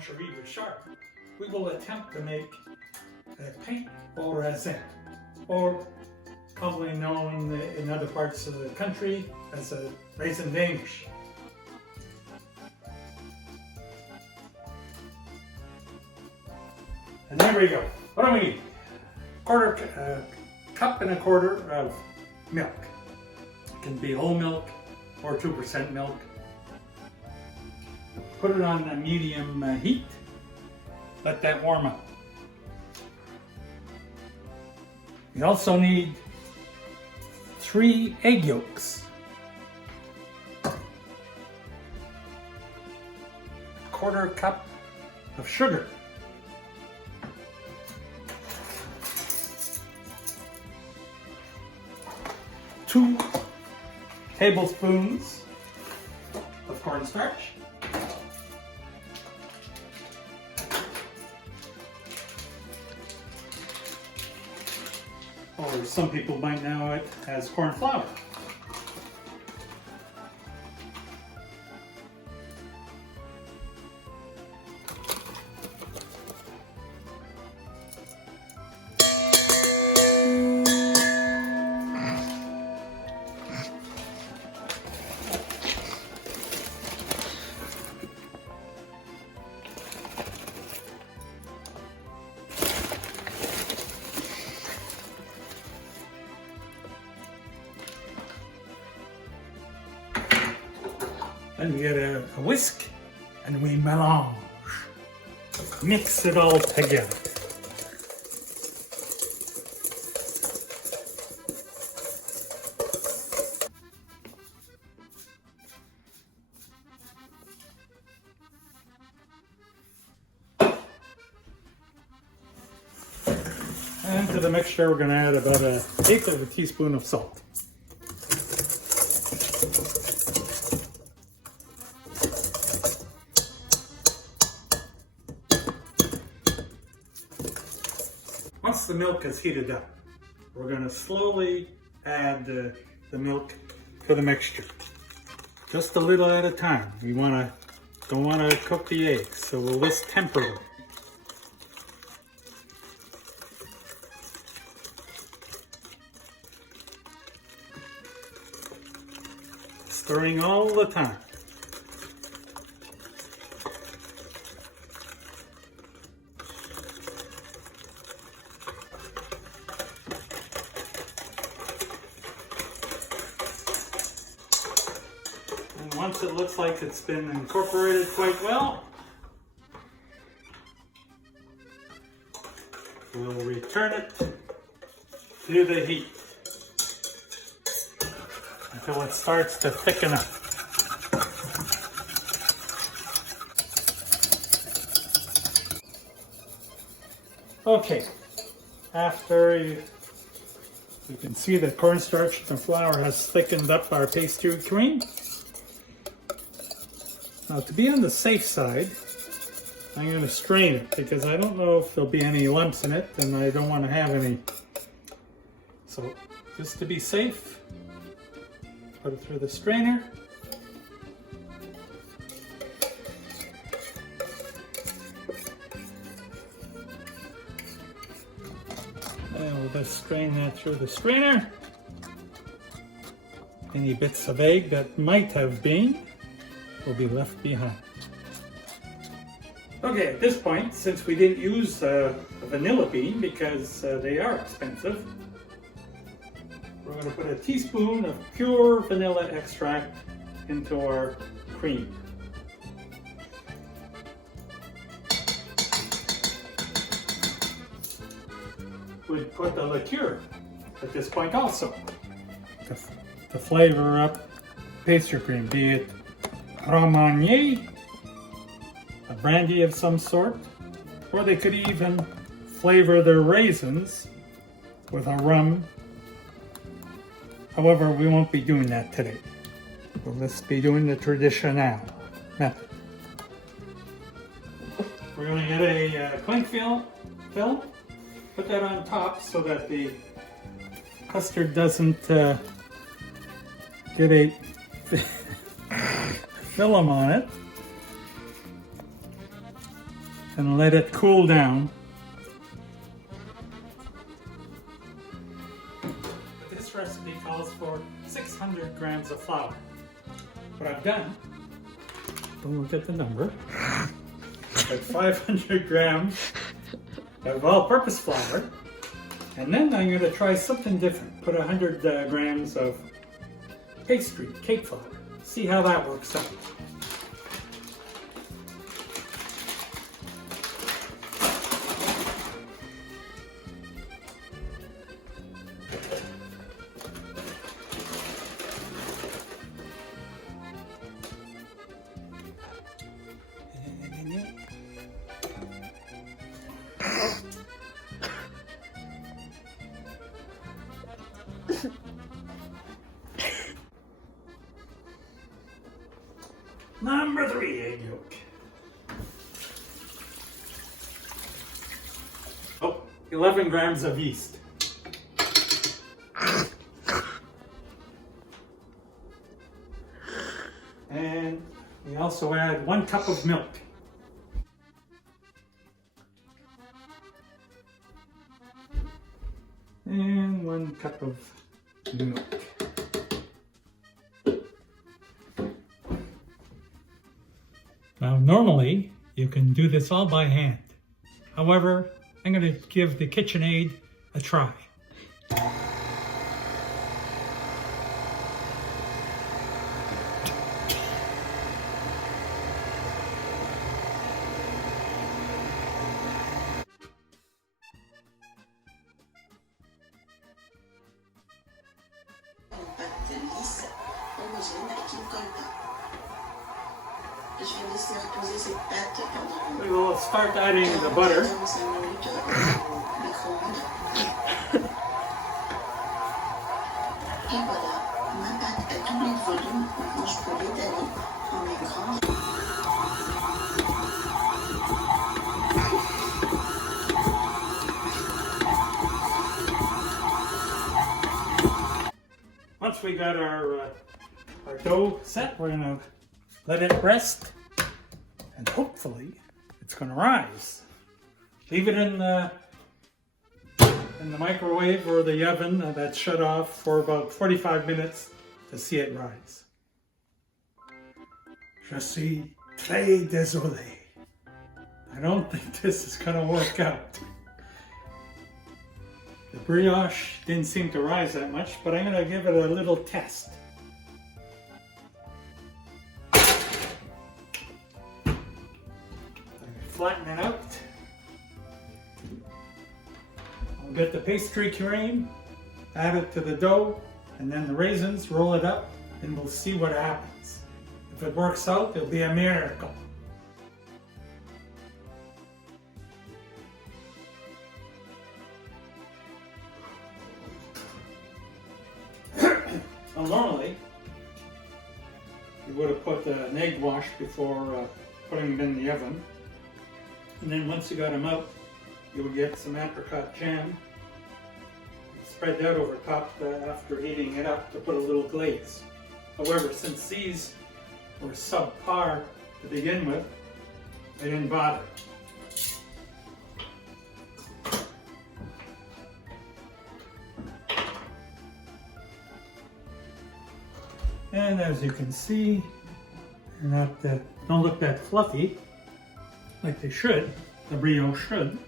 lingerie with sharp, we will attempt to make a pain au raisin, or commonly known in other parts of the country as a raisin Danish. And there we go. What do we need? Cup and a quarter of milk. It can be whole milk or 2% milk. Put it on a medium heat. Let that warm up. We also need 3 egg yolks. A quarter cup of sugar. 2 tablespoons of cornstarch. Or some people might know it as corn flour. Then we get a whisk and we mélange. Mix it all together. And to the mixture we're going to add about 1/8 of a teaspoon of salt. Once the milk is heated up, we're going to slowly add the milk to the mixture. Just a little at a time. We don't want to cook the eggs, so we'll just temper them. Stirring all the time. And once it looks like it's been incorporated quite well, we'll return it to the heat until it starts to thicken up. Okay, after you can see the cornstarch and flour has thickened up our pastry cream. Now, to be on the safe side, I'm going to strain it because I don't know if there'll be any lumps in it and I don't want to have any. So, just to be safe, put it through the strainer. And we'll just strain that through the strainer. Any bits of egg that might have been will be left behind. Okay, at this point, since we didn't use a vanilla bean because they are expensive, we're going to put a teaspoon of pure vanilla extract into our cream. We'd put the liqueur at this point also to flavor up pastry cream, be it Romagné, a brandy of some sort, or they could even flavor their raisins with a rum. However, we won't be doing that today. We'll just be doing the traditional method. We're going to get a cling film, put that on top so that the custard doesn't get a film on it. and let it cool down. This recipe calls for 600 grams of flour. What I've done, don't look at the number, but 500 grams of all-purpose flour, and then I'm going to try something different. Put 100 grams of pastry, cake flour. See how that works out. Number 3 egg yolk. Oh, 11 grams of yeast. And we also add 1 cup of milk. And 1 cup of milk. Now normally you can do this all by hand. However, I'm going to give the KitchenAid a try. We will start adding the butter. Once we got our dough set, we're going to let it rest, and hopefully it's going to rise. Leave it in the microwave or the oven that's shut off for about 45 minutes to see it rise. Je suis très désolé. I don't think this is going to work out. The brioche didn't seem to rise that much, but I'm going to give it a little test. Flatten it out. I'll get the pastry cream, add it to the dough, and then the raisins, roll it up, and we'll see what happens. If it works out, it'll be a miracle. Well, normally, you would have put an egg wash before putting them in the oven. And then once you got them out, you would get some apricot jam. Spread that over top after heating it up to put a little glaze. However, since these were subpar to begin with, I didn't bother. And as you can see, they're not don't look that fluffy like they should. The brioche should.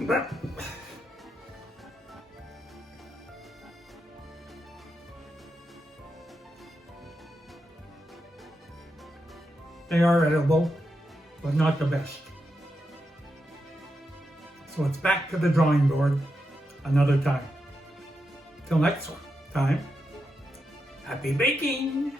But they are edible, but not the best. So it's back to the drawing board another time. Till next time, happy baking!